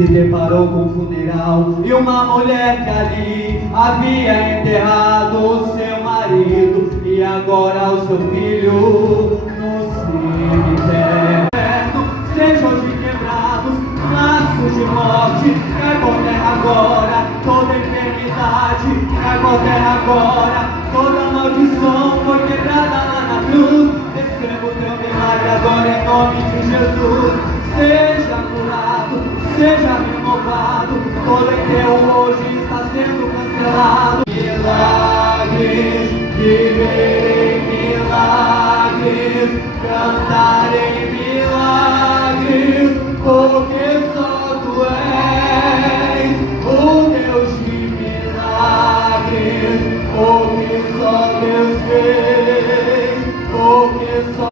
se deparou com um funeral e uma mulher que ali havia enterrado o seu marido e agora o seu filho no cemitério. Seja hoje quebrados laços de morte, cai por terra agora toda enfermidade, cai por terra agora toda maldição foi quebrada lá na cruz. Receba o teu milagre agora em nome de Jesus. Seja curado, seja renovado, todo enterro hoje está sendo cancelado. Milagres, viver em milagres, cantar